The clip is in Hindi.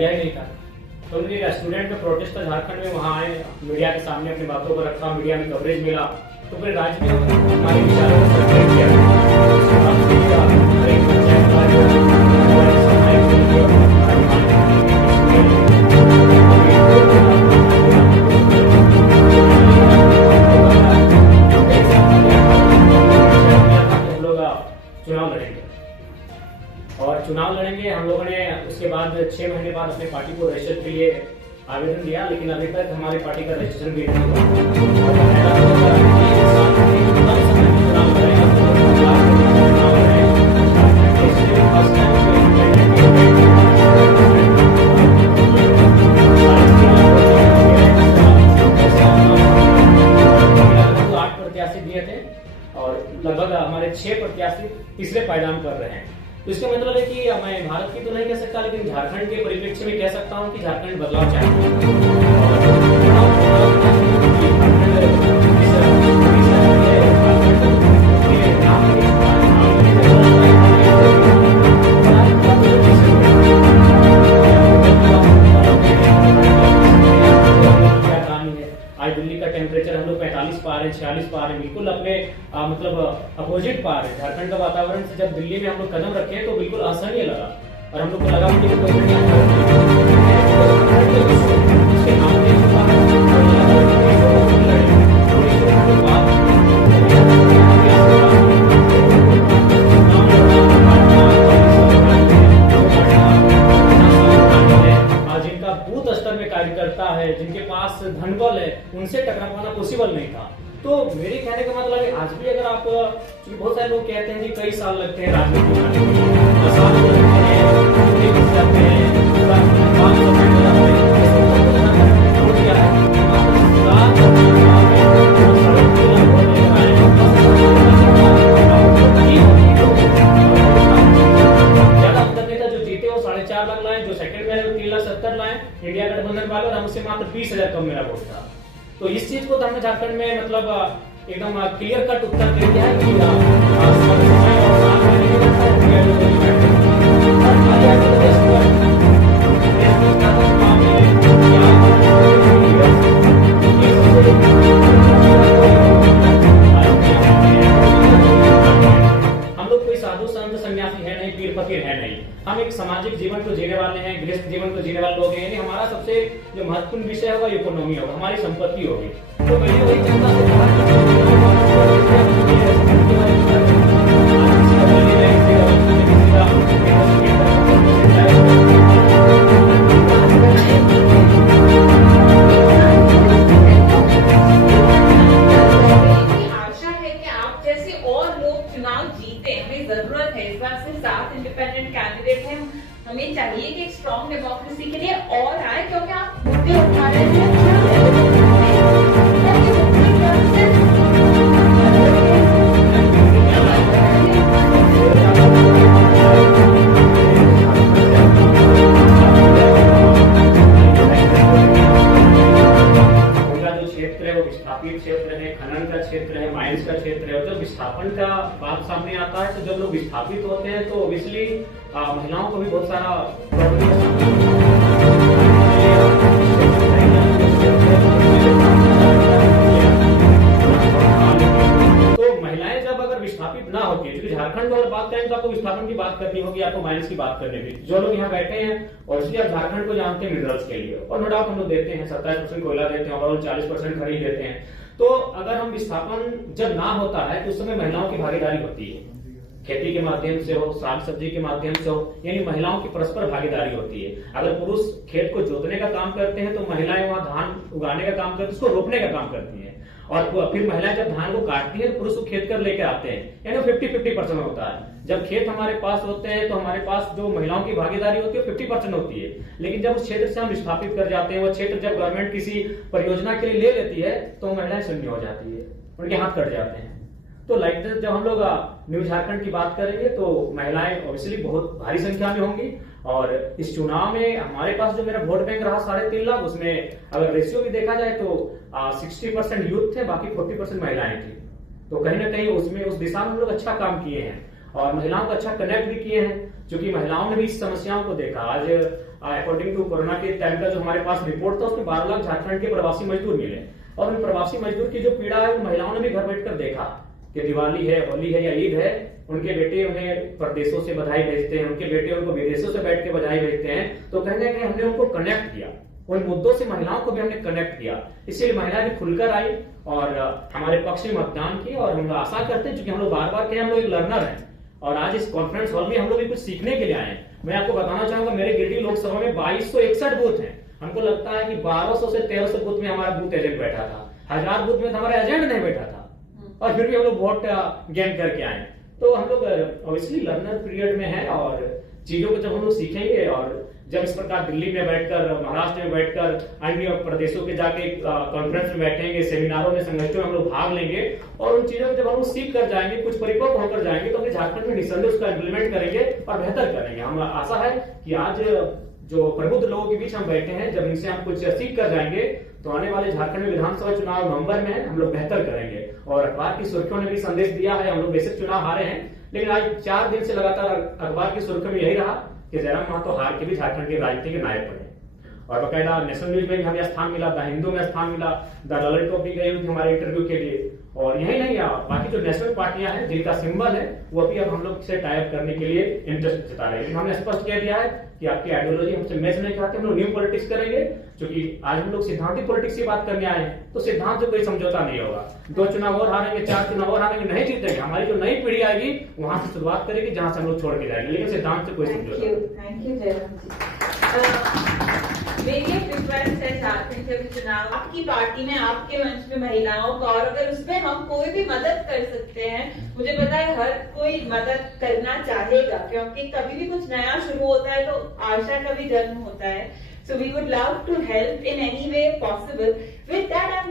आइडिया ही नहीं था। तो उनके स्टूडेंट में प्रोटेस्ट था झारखंड में, वहाँ आए, मीडिया के सामने अपनी बातों को रखा, मीडिया में कवरेज मिला, तो पूरे राज्य में हमारे विचारों को सर्कुलेट किया। चुनाव लड़ेंगे और चुनाव लड़ेंगे हम लोगों ने। उसके बाद 6 महीने बाद अपने पार्टी को रजिस्टर के लिए आवेदन दिया, लेकिन अभी तक हमारी पार्टी का रजिस्ट्रेशन भी नहीं हुआ। दिए थे और लगभग हमारे 6 प्रत्याशी तीसरे पायदान कर रहे हैं। तो इसका मतलब है कि मैं भारत की तो नहीं कह सकता, लेकिन झारखंड के परिप्रेक्ष्य में कह सकता हूं कि झारखंड बदलाव चाहता आज दिल्ली का टेम्परेचर हम लोग 45 पा रहे हैं, 46 पा रहे हैं, बिल्कुल अपने मतलब अपोजिट पा रहे हैं। झारखंड का वातावरण से जब दिल्ली में हम लोग कदम रखे तो बिल्कुल असहनीय लगा और हम लोग को लगा जिनका बूथ स्तर में कार्यकर्ता है, जिनके पास धनबल है, उनसे टकरा पाना पॉसिबल नहीं था। तो मेरे कहने का मतलब है आज भी अगर आप, बहुत सारे लोग कहते हैं कि कई साल लगते हैं राजनीति में, जो सेकंड में 3,70,000 लाए इंडिया गठबंधन वाले, और हमसे मात्र 20,000 कम मेरा वोट था। तो इस चीज को तो हमने झारखंड में मतलब एकदम क्लियर कट उत्तर दे दिया है कि हम लोग कोई साधु संत सन्यासी है नहीं, पीर फकीर है नहीं। हम एक सामाजिक जीवन को जीने वाले हैं, गृहस्थ जीवन को जीने वाले लोग हैं। यानी हमारा सबसे जो महत्वपूर्ण विषय होगा इकोनॉमी होगा, हमारी संपत्ति होगी। तो मैंने वही जनता से कहा जरूरत है। इस बार से 7 इंडिपेंडेंट कैंडिडेट हैं। हमें चाहिए कि एक स्ट्रॉन्ग डेमोक्रेसी के लिए और आए, क्योंकि आप मुद्दे उठा रहे हैं। विस्थापित क्षेत्र है, खनन का क्षेत्र है, माइंस का क्षेत्र है। और जब विस्थापन का बात सामने आता है तो जब लोग विस्थापित होते हैं तो ऑब्वियसली महिलाओं को भी बहुत सारा प्रॉब्लम का सामना तो महिलाएं जब अगर विस्थापित ना होती है, क्योंकि झारखंड में अगर बात करें तो आपको विस्थापन की बात करनी होगी, आपको माइंस की बात करनी होगी। जो लोग यहाँ बैठे हैं और इसलिए आप झारखंड को जानते हैं मिनरल्स के लिए, और नो डाउट हम लोग देते हैं 27% कोयला देते हैं, ओवरऑल 40% खरीद देते हैं। तो अगर हम विस्थापन जब ना होता है तो उस समय महिलाओं की भागीदारी होती है, खेती के माध्यम से हो, साग सब्जी के माध्यम से हो, यानी महिलाओं की परस्पर भागीदारी होती है। अगर पुरुष खेत को जोतने का काम करते हैं तो महिलाएं वहां धान उगाने का काम करती है, उसको रोपने का काम करती है, और फिर महिलाएं जब धान को काटती है पुरुष को खेत कर लेकर आते हैं, यानी 50-50% होता है। जब खेत हमारे पास होते हैं तो हमारे पास जो महिलाओं की भागीदारी होती है 50% होती है। लेकिन जब उस क्षेत्र से हम स्थापित कर जाते हैं, वो क्षेत्र जब गवर्नमेंट किसी परियोजना के लिए ले लेती है तो महिलाएं शून्य हो जाती है, उनके हाथ कट जाते हैं। तो लाइक जब हम लोग न्यू झारखंड की बात करेंगे तो महिलाएं ऑब्वियसली बहुत भारी संख्या में होंगी। और इस चुनाव में हमारे पास जो मेरा वोट बैंक रहा 3.5 लाख, उसमें अगर रेशियो भी देखा जाए तो 60% यूथ थे, बाकी 40% महिलाएं थी। तो कहीं ना कहीं उसमें उस दिशा में हम लोग अच्छा काम किए हैं। और महिलाओं को अच्छा कनेक्ट भी किए हैं, क्योंकि महिलाओं ने भी इस समस्याओं को देखा। आज अकॉर्डिंग टू कोरोना के टाइम का जो हमारे पास रिपोर्ट था, उसमें 12 लाख झारखंड के प्रवासी मजदूर मिले, और उन प्रवासी मजदूर की जो पीड़ा है, उन महिलाओं ने भी घर बैठकर देखा कि दिवाली है, होली है या ईद है, उनके बेटे उन्हें परदेशों से बधाई भेजते हैं, उनके बेटे उनको विदेशों से बैठ के बधाई भेजते हैं। तो कहने कि हमने उनको कनेक्ट किया, उन मुद्दों से महिलाओं को भी हमने कनेक्ट किया, इसीलिए महिलाएं भी खुलकर आई और हमारे पक्ष में मतदान की। और हम लोग आशा करते हैं, क्योंकि हम लोग बार बार कहें, हम लोग एक लर्नर हैं, और आज इस कॉन्फ्रेंस हॉल में हम लोग भी कुछ सीखने के लिए आए हैं। मैं आपको बताना चाहूंगा, मेरे गिरिडीह लोकसभा में 2261 बूथ हैं। हमको लगता है कि 1200 से 1300 बूथ में हमारा बूथ एजेंट बैठा था, 1000 बूथ में हमारा एजेंट नहीं बैठा था, और फिर भी हम लोग वोट गेन करके आए। तो हम लोग ऑब्वियसली लर्नर पीरियड में है, और चीजों को जब हम लोग सीखेंगे, और जब इस प्रकार दिल्ली में बैठकर, महाराष्ट्र में बैठकर, अन्य प्रदेशों के जाके कॉन्फ्रेंस में बैठेंगे, सेमिनारों में, संगठनों में हम लोग भाग लेंगे, और उन चीजों को जब हम लोग सीख कर जाएंगे, कुछ परिपक्व होकर जाएंगे, तो अपने झारखंड में निसंदेह उसका इम्प्लीमेंट करेंगे और बेहतर करेंगे। हम आशा है कि आज जो प्रबुद्ध लोगों के बीच हम बैठे हैं, जब इनसे हम कुछ सीख कर जाएंगे, तो आने वाले झारखंड में विधानसभा चुनाव नवंबर में हम लोग बेहतर करेंगे। और अखबार की सुर्खियों ने भी संदेश दिया है, हम लोग बेसिक चुनाव हारे हैं, लेकिन आज 4 दिन से लगातार अखबार की सुर्खियों में यही रहा कि जयराम महतो हार के भी झारखंड के राजनीति के नायक बने, और बकायदा नेशनल न्यूज में भी हमें स्थान मिला, द हिंदू में स्थान मिला, द ललित टॉप भी गई हुई थी हमारे इंटरव्यू के लिए। और यही नहीं, बाकी जो नेशनल पार्टियां हैं जिनका सिंबल है, वो अभी अब हम लोग से टाइप करने के लिए इंटरेस्ट जता रहे हैं। लेकिन हमने स्पष्ट कह दिया है कि आपकी आइडियोलॉजी हमसे मैच नहीं करती, हम लोग न्यू पॉलिटिक्स करेंगे, क्योंकि आज हम लोग सिद्धांतिक पॉलिटिक्स की बात करने आए हैं, तो सिद्धांत से कोई समझौता नहीं होगा। 2 चुनाव और हारेंगे, 4 चुनाव और हारेंगे, नहीं जीतेंगे। हमारी जो नई पीढ़ी आएगी वहां से शुरुआत करेगी, जहां से हम लोग छोड़ के जाएंगे, लेकिन सिद्धांत से कोई समझौता। थैंक यू जयराम जी। मेरी एक रिक्वेस्ट है, झारखंड के चुनाव आपकी पार्टी में, आपके मंच में महिलाओं का, और अगर उसमें हम कोई भी मदद कर सकते हैं, मुझे पता है हर कोई मदद करना चाहेगा, क्योंकि कभी भी कुछ नया शुरू होता है तो आशा का भी जन्म होता है। So we would love to help in any way possible. With that, I'm